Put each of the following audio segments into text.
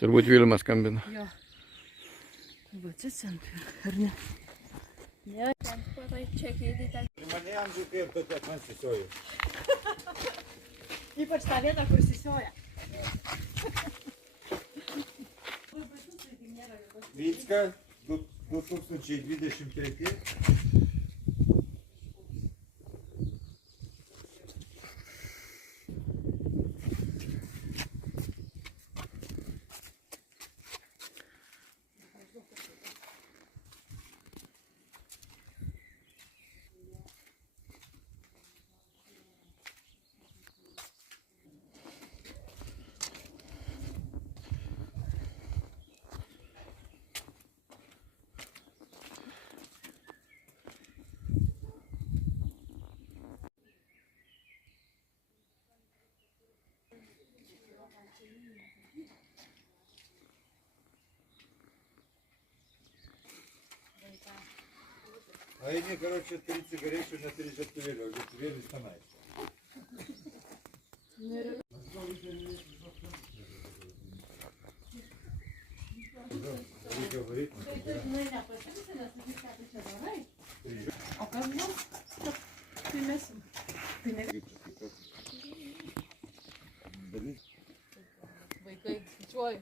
Turbūt Vilmas skambina. Jo. Va, čia centre, ar ne? Ne, ten parai čia keidai ten. Mane amžiai kaip tokia man sisioju. Ypač tą vietą, kur sisioja. Vycka, 2023. А они, короче, 3 сигареты на 3 жертвели, а жертвели станай. O kas bus? Tai mesim. Tai ne. Vaikai, skaičiuoju.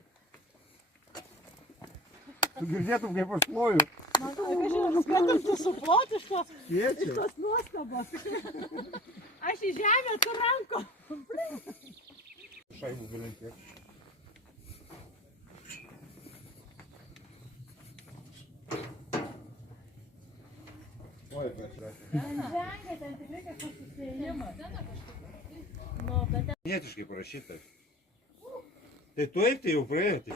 Tu girdėtum, kaip aš ploju. Man žinau, kad tu suplotiškos Kviečia. tos nuostabos. Aš į žemę su rankom. Šaibų belinkė. Oi, pašratė. Žengia, ten tikrai kažkoks susėjimas. Nu, bet ten... Nietiškai parašyta. Tai tu eik, tai jau praėjo. Tai.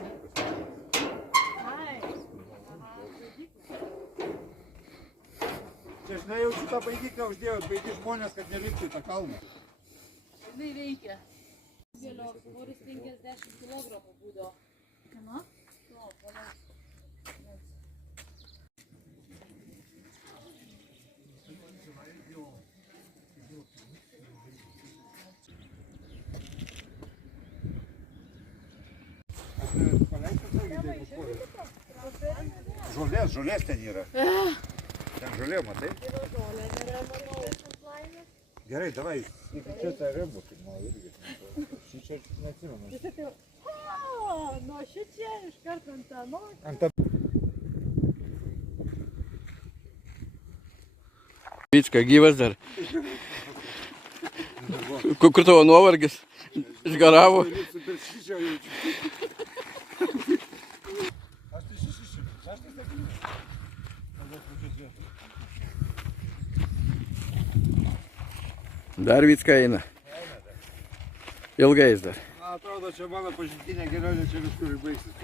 Čia aš nejaučiu tą baidyką uždėjau, baidį žmonės, kad neliptų į tą kalną. Jinai veikia. Vėliau, svoris 50 kg būdo. Kama? Nu, palauk. Žolės ten yra. Ten žolė, matai? Gerai, davai, čia tą rembų filmavo irgi. Čia neatsimenu. Nu, šičia iš karto ant tą nokį. Ant tą... Vycka, gyvas dar. Kur tavo nuovargis? Išgaravo. Dar Vycka eina. Ilgai jis dar. Man atrodo, čia mano pažintinė kelionė, čia viskur ir baigsis.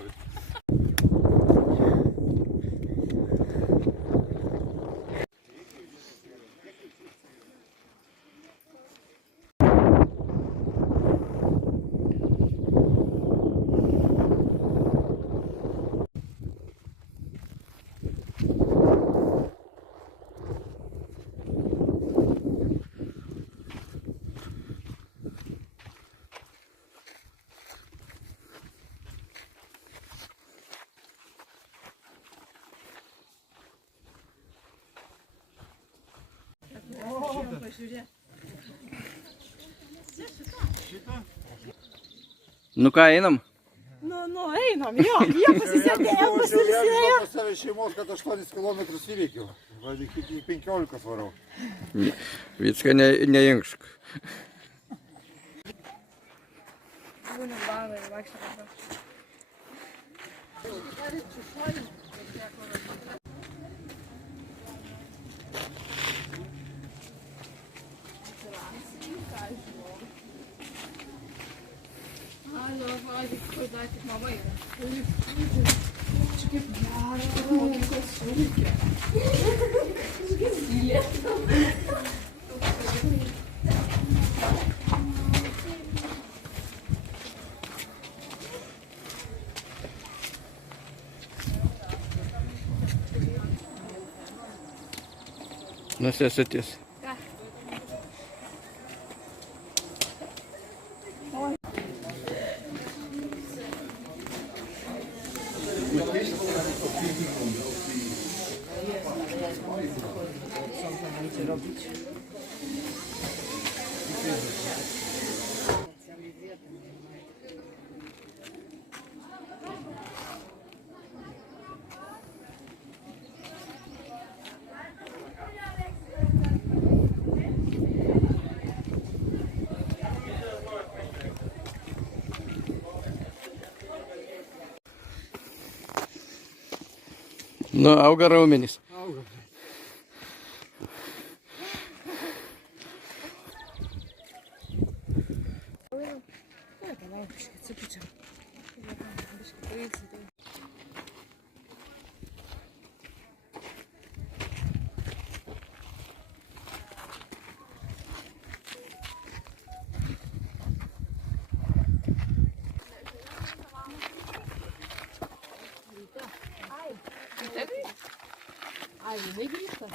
Nu ką, einam? Nu, einam, jo, jie pasisėdėjo, pasilisėjo. Pas save šeimos, kad 8 km įveikiau. Va, iki 15 varau. Vycka, neinkšk. Būna bavai, vaikščiau dabar. Kur dar tik mama yra. Čia kaip gera, mokyklos sūkė. Zylė. Na, sesatės. chcecie robić? Nu, auga raumenys. Ай, ви їсте?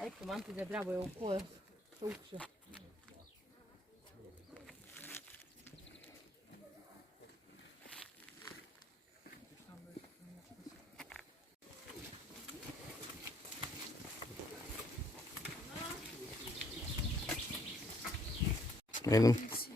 Ecco, ma anche se bravo è un po' succio. Aynen.